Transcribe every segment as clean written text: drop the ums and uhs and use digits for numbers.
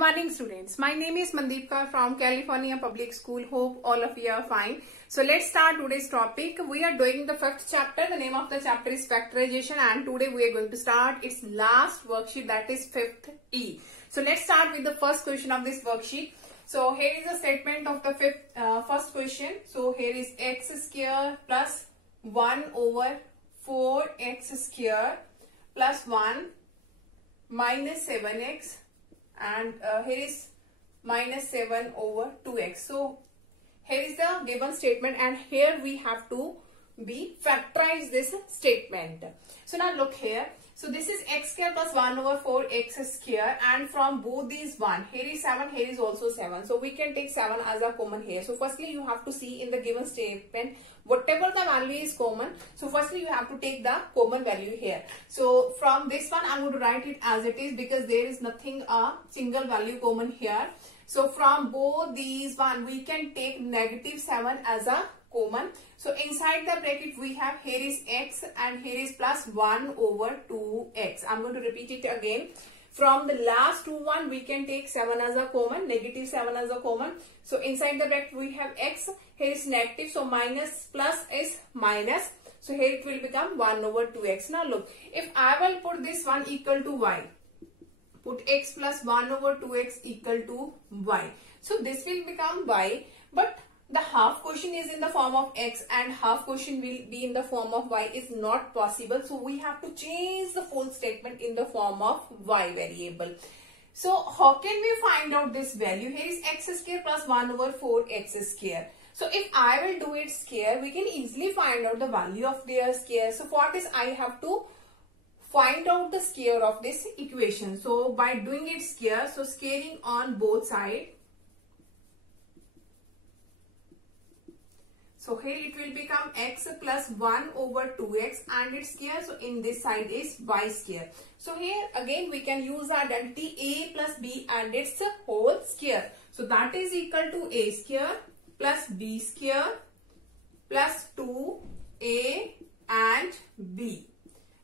morning, students. My name is Mandeepka from California Public School. Hope all of you are fine. So let's start today's topic. We are doing the fifth chapter. The name of the chapter is factorization, and today we are going to start its last worksheet, that is 5th E. So let's start with the first question of this worksheet. So here is the statement of the first question. So here is x square plus 1 over 4x square plus 1 minus 7x, and here is minus 7 over 2x. So here is the given statement, and here we have to factorize this statement. So now look here. So this is x square plus 1 over 4x square, and from both these 1, here is 7, here is also 7. So we can take 7 as a common here. So firstly you have to see in the given statement whatever the value is common. So firstly you have to take the common value here. So from this one I'm going to write it as it is because there is nothing a single value common here. So from both these one we can take negative 7 as a common. So inside the bracket we have here is x and here is plus 1 over 2x. I'm going to repeat it again. From the last two one we can take 7 as a common, negative 7 as a common. So inside the bracket we have x, here is negative, so minus plus is minus. So here it will become 1 over 2x. Now look, if I will put this one equal to y, put x plus 1 over 2x equal to y. So this will become y, but the half quotient is in the form of x and half quotient will be in the form of y is not possible. So we have to change the full statement in the form of y variable. So how can we find out this value? Here is x square plus 1 over 4x square. So if I will do it square, we can easily find out the value of their square. So for this I have to find out the square of this equation. So by doing it square, so squaring on both sides. So here it will become x plus 1 over 2x and its square. So in this side is y square. So here again we can use our identity a plus b and its whole square. So that is equal to a square plus b square plus 2a and b.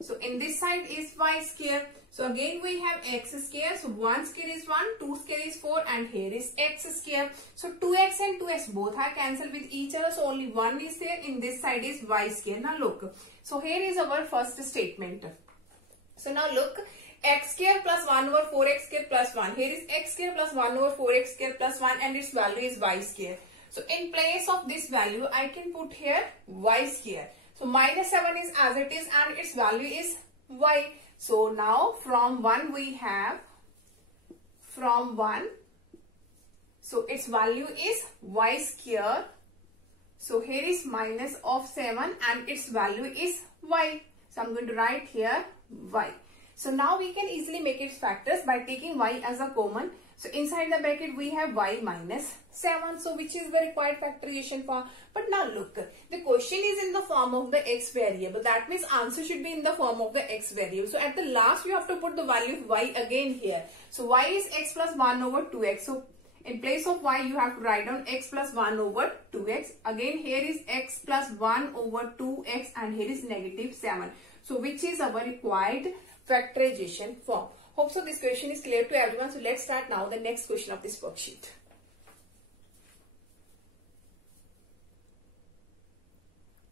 So in this side is y square. So again we have x square. So 1 square is 1, 2 square is 4 and here is x square. So 2x and 2x both are cancelled with each other. So only 1 is there. In this side is y square. Now look. So here is our first statement. So now look. X square plus 1 over 4x square plus 1. Here is x square plus 1 over 4x square plus 1 and its value is y square. So in place of this value I can put here y square. So minus 7 is as it is and its value is y. So now from 1 we have, from 1, so its value is y square. So here is minus of 7 and its value is y. So I'm going to write here y. So now we can easily make its factors by taking y as a common. So inside the bracket we have y minus 7. So which is the required factorization for. But now look, the question is in the form of the x variable. That means answer should be in the form of the x variable. So at the last you have to put the value of y again here. So y is x plus 1 over 2x. So in place of y you have to write down x plus 1 over 2x. Again here is x plus 1 over 2x and here is negative 7. So which is our required factorization form. Hope so this question is clear to everyone. So let's start now the next question of this worksheet.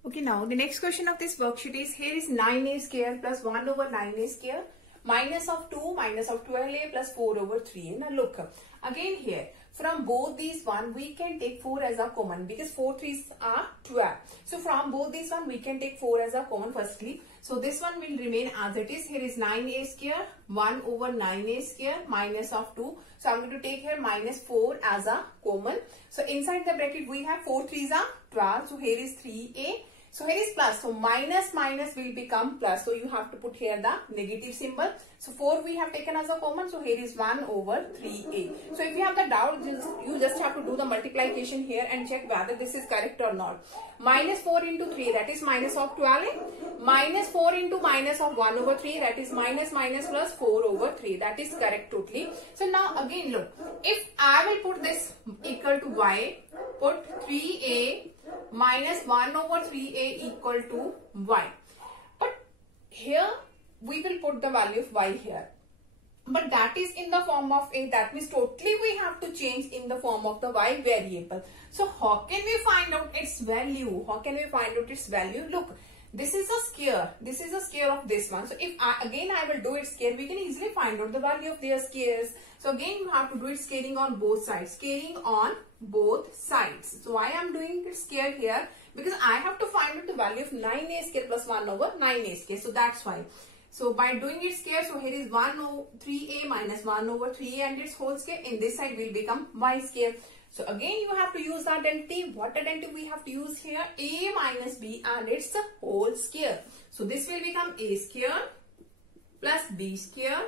Okay, now the next question of this worksheet is, here is 9a square plus 1 over 9a square minus of 2 minus of 12a plus 4 over 3a. Now look, again here from both these one we can take 4 as a common because 4 3s are 12. So from both these one we can take 4 as a common firstly. So this one will remain as it is. Here is 9a square 1 over 9a square minus of 2. So I'm going to take here minus 4 as a common. So inside the bracket we have 4 3s are 12. So here is 3a. So here is plus. So minus minus will become plus. So you have to put here the negative symbol. So 4 we have taken as a common. So here is 1 over 3a. So if you have the doubt, you just have to do the multiplication here and check whether this is correct or not. Minus 4 into 3, that is minus of 12a. Minus 4 into minus of 1 over 3, that is minus minus plus 4 over 3. That is correct totally. So now again look, if I will put this equal to y, put 3a minus 1 over 3a equal to y. But here we will put the value of y here. but that is in the form of a. That means totally we have to change in the form of the y variable. So how can we find out its value? How can we find out its value? Look, this is a square. This is a square of this one. So if I will do it square, we can easily find out the value of their squares. So again, you have to do it scaling on both sides. Scaling on both sides. So why I am doing it square here? Because I have to find out the value of 9a square plus 1 over 9a square. So that's why. So by doing it square, so here is 1 over 3a minus 1 over 3a and its whole square. In this side will become y square. So again you have to use the identity. What identity we have to use here? A minus b and its whole square. So this will become a square plus b square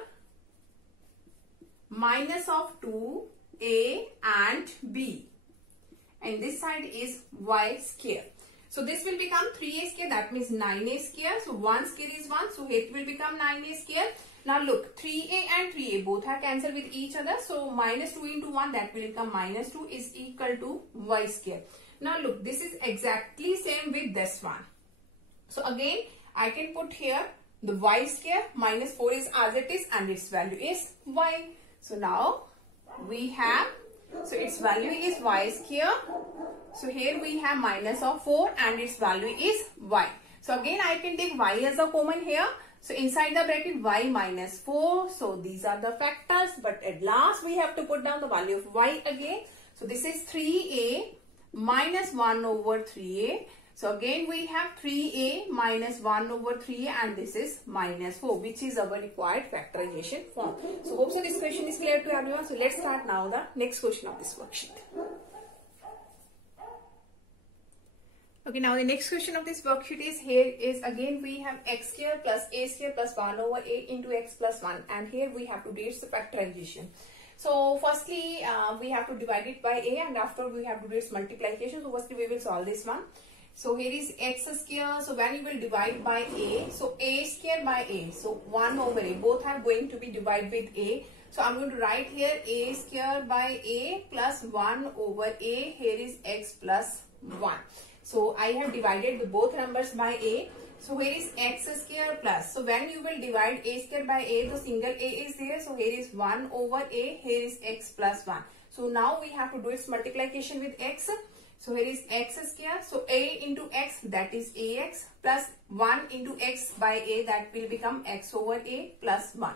minus of 2a and b. And this side is y square. So this will become 3a square, that means 9a square. So 1 square is 1, so it will become 9a square. Now look, 3a and 3a both are cancelled with each other. So minus 2 into 1, that will become minus 2 is equal to y square. Now look, this is exactly same with this one. So again, I can put here the y square minus 4 is as it is and its value is y. So now we have, so its value is y square. So here we have minus of 4 and its value is y. So again I can take y as a common here. So inside the bracket y minus 4. So these are the factors, but at last we have to put down the value of y again. So this is 3a minus 1 over 3a. So again we have 3a minus 1 over 3a and this is minus 4, which is our required factorization form. So hope so this question is clear to everyone. So let's start now the next question of this worksheet. Okay, now the next question of this worksheet is here is again we have x square plus a square plus 1 over a into x plus 1, and here we have to do its factorization. So firstly we have to divide it by a and after we have to do its multiplication. So firstly we will solve this one. So here is x square. So when you will divide by a, so a square by a, so 1 over a, both are going to be divided with a. So I'm going to write here a square by a plus 1 over a. Here is x plus 1. So I have divided the both numbers by a. So here is x square plus. So when you will divide a square by a, the single a is there. So here is 1 over a. Here is x plus 1. So now we have to do its multiplication with x. So here is x square. So a into x, that is ax, plus 1 into x by a, that will become x over a plus 1.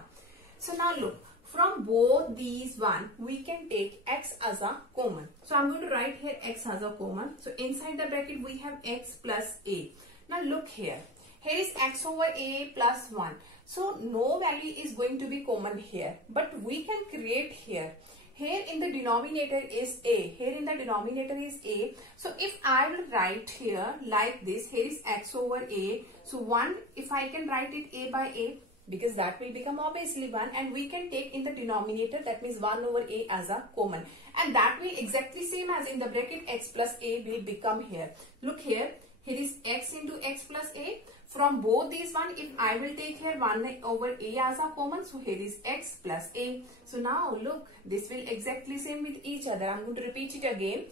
So now look. From both these one, we can take x as a common. So I'm going to write here x as a common. So inside the bracket we have x plus a. Now look here. Here is x over a plus 1. So no value is going to be common here. But we can create here. Here in the denominator is a. Here in the denominator is a. So if I will write here like this, here is x over a. So 1, if I can write it a by a, because that will become obviously 1, and we can take in the denominator, that means 1 over a as a common, and that will exactly same as in the bracket x plus a will become here. Look here, here is x into x plus a. From both these one, if I will take here 1 over a as a common, so here is x plus a. So now look, this will exactly same with each other. I'm going to repeat it again.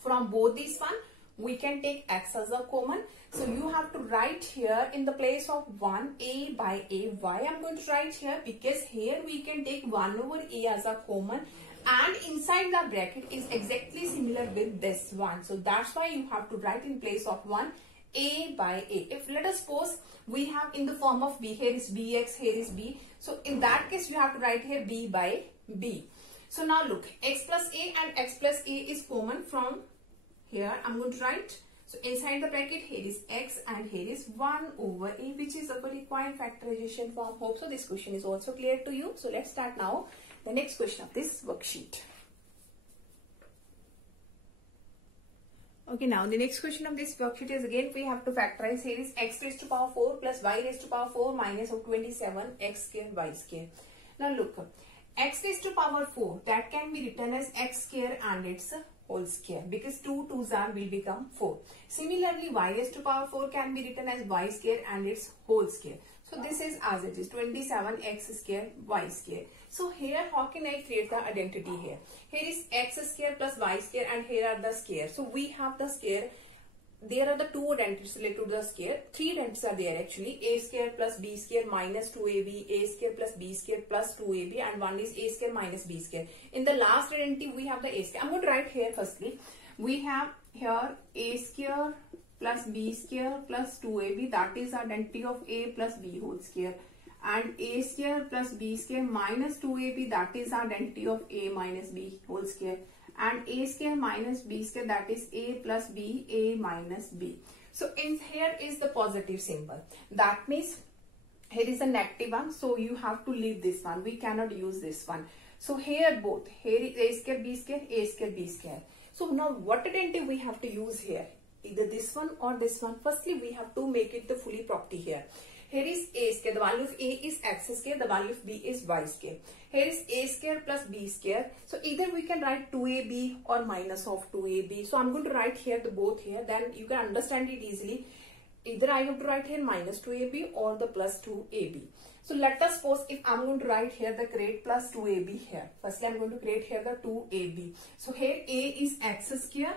From both these one, we can take x as a common. So you have to write here in the place of 1 a by a. Why I'm going to write here? Because here we can take 1 over a as a common, and inside the bracket is exactly similar with this one. So that's why you have to write in place of 1 a by a. If let us suppose we have in the form of b, here is bx, here is b. So in that case you have to write here b by b. So now look, x plus a and x plus a is common from here. I'm going to write. So inside the bracket here is x and here is 1 over a, which is our required factorization form. Hope so this question is also clear to you. So let's start now the next question of this worksheet. Okay, now the next question of this worksheet is again we have to factorize. Here is x raised to power 4 plus y raised to power 4 minus of 27 x square y square. Now look, x raised to power 4, that can be written as x square and its whole square, because 2 2's are will become 4. Similarly, y raised to power 4 can be written as y square and its whole square. So this is as it is 27 x square y square. So here how can I create the identity here? Here is x square plus y square and here are the square. So we have the square there are the two identities related to the square. Three identities are there actually. A square plus b square minus 2ab, a square plus b square plus 2ab, and one is a square minus b square. In the last identity, we have the a square. I'm going to write here firstly. We have here a square plus b square plus 2ab. That is identity of a plus b whole square. And a square plus b square minus 2ab. That is identity of a minus b whole square. And a square minus b square, that is a plus b, a minus b. So in here is the positive symbol. That means here is a negative one. So you have to leave this one. We cannot use this one. So here both. Here is a square, b square, a square, b square. So now what identity we have to use here? Either this one or this one. Firstly, we have to make it the fully property here. Here is a square. The value of a is x square. The value of b is y square. Here is a square plus b square. So either we can write 2ab or minus of 2ab. So I'm going to write here the both here. Then you can understand it easily. Either I have to write here minus 2ab or the plus 2ab. So let us suppose if I'm going to write here the create plus 2ab here. Firstly, I'm going to create here the 2ab. So here a is x square,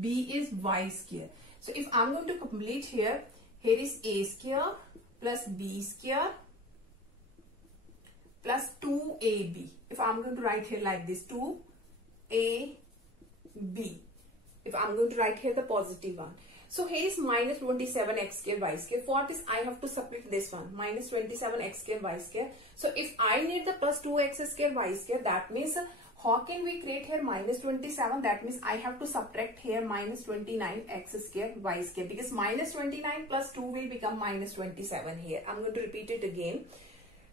b is y square. So if I'm going to complete here, here is a square plus b square plus 2ab. If I'm going to write here like this, 2ab. If I'm going to write here the positive one. So here is minus 27x square y square. For this, I have to subtract this one, minus 27x square y square. So if I need the plus 2x square y square, that means how can we create here minus 27? That means I have to subtract here minus 29x square y square, because minus 29 plus 2 will become minus 27 here. I'm going to repeat it again.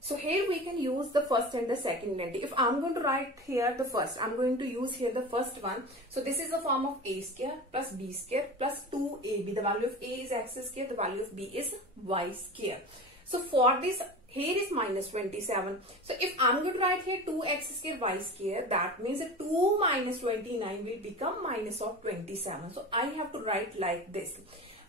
So here we can use the first and the second identity. If I'm going to write here the first, I'm going to use here the first one. So this is the form of a square plus b square plus 2ab. The value of a is x square. The value of b is y square. So for this, here is minus 27. So if I'm going to write here 2x square y square, that means 2 minus 29 will become minus of 27. So I have to write like this.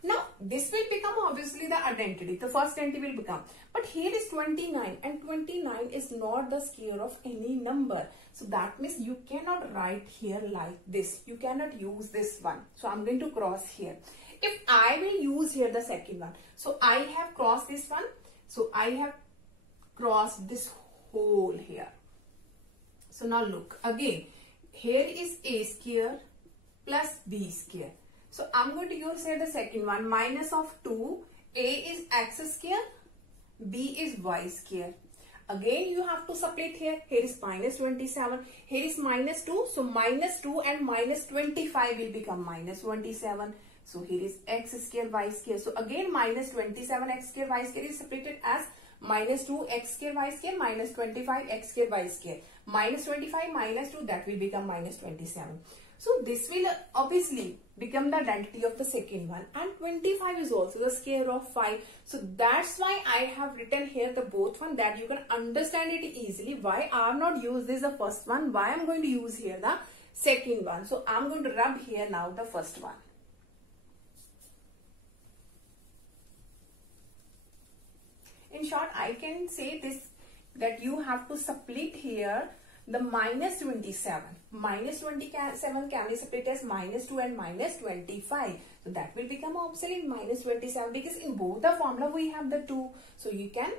Now, this will become obviously the identity. The first identity will become. But here is 29, and 29 is not the square of any number. So that means you cannot write here like this. You cannot use this one. So I'm going to cross here. If I will use here the second one. So I have crossed this one. So I have crossed this whole here. So now look again. Here is a square plus b square. So I'm going to use here the second one, minus of 2, a is x square, b is y square. Again you have to subtract here. Here is minus 27, here is minus 2. So minus 2 and minus 25 will become minus 27. So here is x square y square. So again minus 27 x square y square is separated as minus 2 x square y square minus 25 x square y square. Minus 25 minus 2, that will become minus 27. So this will obviously become the identity of the second one, and 25 is also the square of 5. So that's why I have written here the both one, that you can understand it easily. Why I have not used this the first one, why I'm going to use here the second one. So I'm going to rub here now the first one. In short, I can say this, that you have to split here the minus 27. Minus 27 can be separated as minus 2 and minus 25. So that will become obsolete minus 27, because in both the formula we have the 2. So you can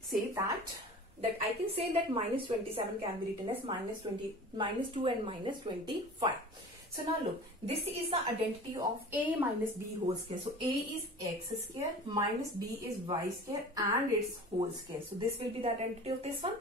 say that I can say that minus 27 can be written as minus 2 and minus 25. So now look, this is the identity of a minus b whole square. So a is x square minus b is y square and its whole square. So this will be the identity of this one.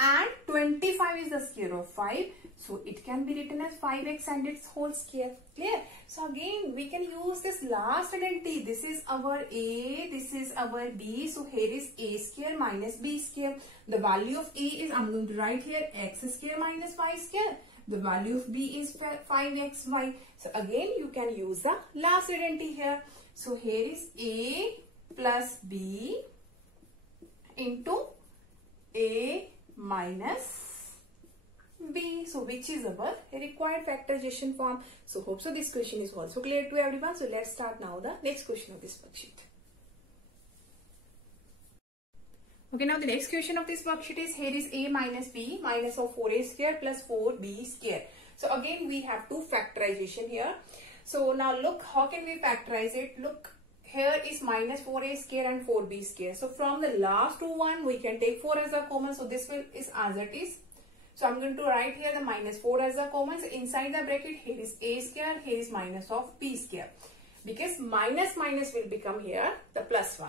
And 25 is the square of 5. So it can be written as 5x and its whole square. Clear? So again, we can use this last identity. This is our a, this is our b. So here is a square minus b square. The value of a is, I'm going to write here, x square minus y square. The value of b is 5xy. So again, you can use the last identity here. So here is a plus b into a minus b. So which is our required factorization form. So hope so this question is also clear to everyone. So let's start now the next question of this worksheet. Okay, now the next question of this worksheet is, here is a minus b minus of 4a square plus 4b square. So again we have two factorization here. So now look, how can we factorize it? Look, here is minus 4a square and 4b square. So from the last one, we can take 4 as a common. So this is as it is. So I'm going to write here the minus 4 as a common. So inside the bracket, here is a square, here is minus of b square. Because minus minus will become here the plus 1.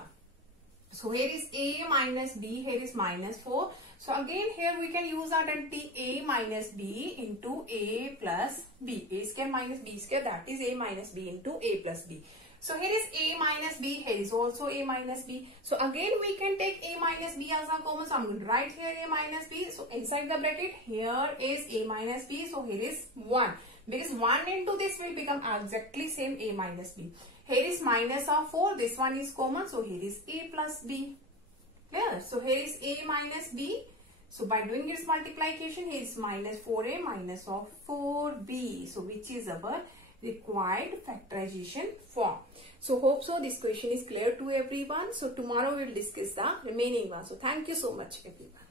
So here is a minus b, here is minus 4. So again here we can use identity a minus b into a plus b. A square minus b square, that is a minus b into a plus b. So here is a minus b, here is also a minus b. So again we can take a minus b as a common. So I'm going to write here a minus b. So inside the bracket here is a minus b. So here is 1. Because 1 into this will become exactly same a minus b. Here is minus of 4. This one is common. So here is a plus b. Clear? So here is a minus b. So by doing its multiplication, here is minus 4a minus of 4b. So which is our required factorization form. So hope so this question is clear to everyone. So tomorrow we will discuss the remaining one. So thank you so much everyone.